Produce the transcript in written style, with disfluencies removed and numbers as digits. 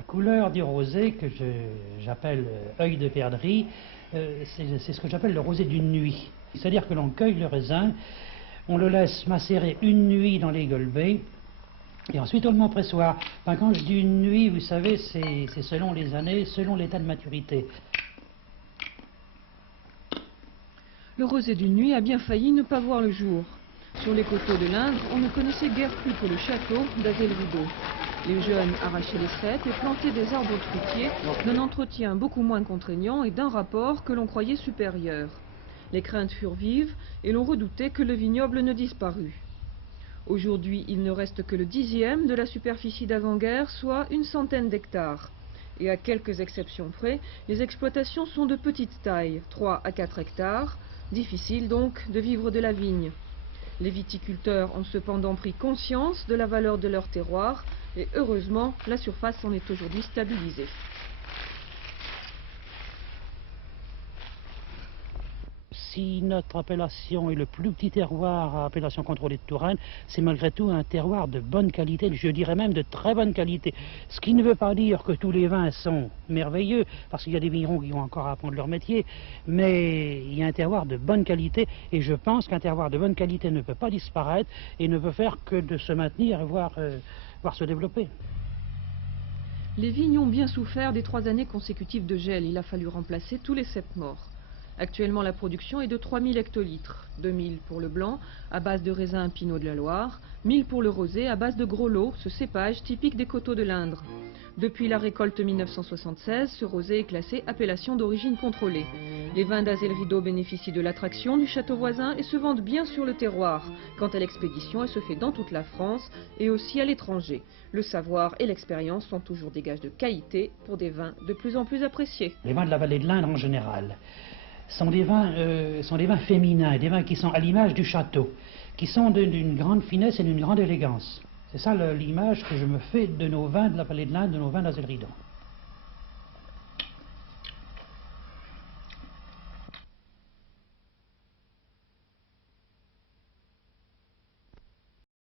La couleur du rosé que j'appelle œil de perdrix, c'est ce que j'appelle le rosé d'une nuit. C'est-à-dire que l'on cueille le raisin, on le laisse macérer une nuit dans les golbets, et ensuite on le met au pressoir. Enfin, quand je dis une nuit, vous savez, c'est selon les années, selon l'état de maturité. Le rosé d'une nuit a bien failli ne pas voir le jour. Sur les coteaux de l'Indre, on ne connaissait guère plus que le château d'Azay-le-Rideau. Les jeunes arrachaient les ceps et plantaient des arbres fruitiers d'un entretien beaucoup moins contraignant et d'un rapport que l'on croyait supérieur. Les craintes furent vives et l'on redoutait que le vignoble ne disparût. Aujourd'hui, il ne reste que le 10e de la superficie d'avant-guerre, soit une centaine d'hectares. Et à quelques exceptions près, les exploitations sont de petite taille, 3 à 4 hectares. Difficile donc de vivre de la vigne. Les viticulteurs ont cependant pris conscience de la valeur de leur terroir et heureusement, la surface en est aujourd'hui stabilisée. Si notre appellation est le plus petit terroir à appellation contrôlée de Touraine, c'est malgré tout un terroir de bonne qualité, je dirais même de très bonne qualité. Ce qui ne veut pas dire que tous les vins sont merveilleux, parce qu'il y a des vignerons qui ont encore à apprendre leur métier, mais il y a un terroir de bonne qualité, et je pense qu'un terroir de bonne qualité ne peut pas disparaître, et ne peut faire que de se maintenir et voir se développer. Les vignes ont bien souffert des 3 années consécutives de gel. Il a fallu remplacer tous les ceps morts. Actuellement, la production est de 3000 hectolitres, 2000 pour le blanc, à base de raisin Pinot de la Loire, 1000 pour le rosé, à base de gros lot, ce cépage typique des coteaux de l'Indre. Depuis la récolte 1976, ce rosé est classé appellation d'origine contrôlée. Les vins d'Azay-le-Rideau bénéficient de l'attraction du château voisin et se vendent bien sur le terroir. Quant à l'expédition, elle se fait dans toute la France et aussi à l'étranger. Le savoir et l'expérience sont toujours des gages de qualité pour des vins de plus en plus appréciés. Les vins de la vallée de l'Indre en général sont des vins féminins, des vins qui sont à l'image du château, qui sont d'une grande finesse et d'une grande élégance. C'est ça l'image que je me fais de nos vins de la vallée de l'Indre, de nos vins d'Azay-le-Rideau.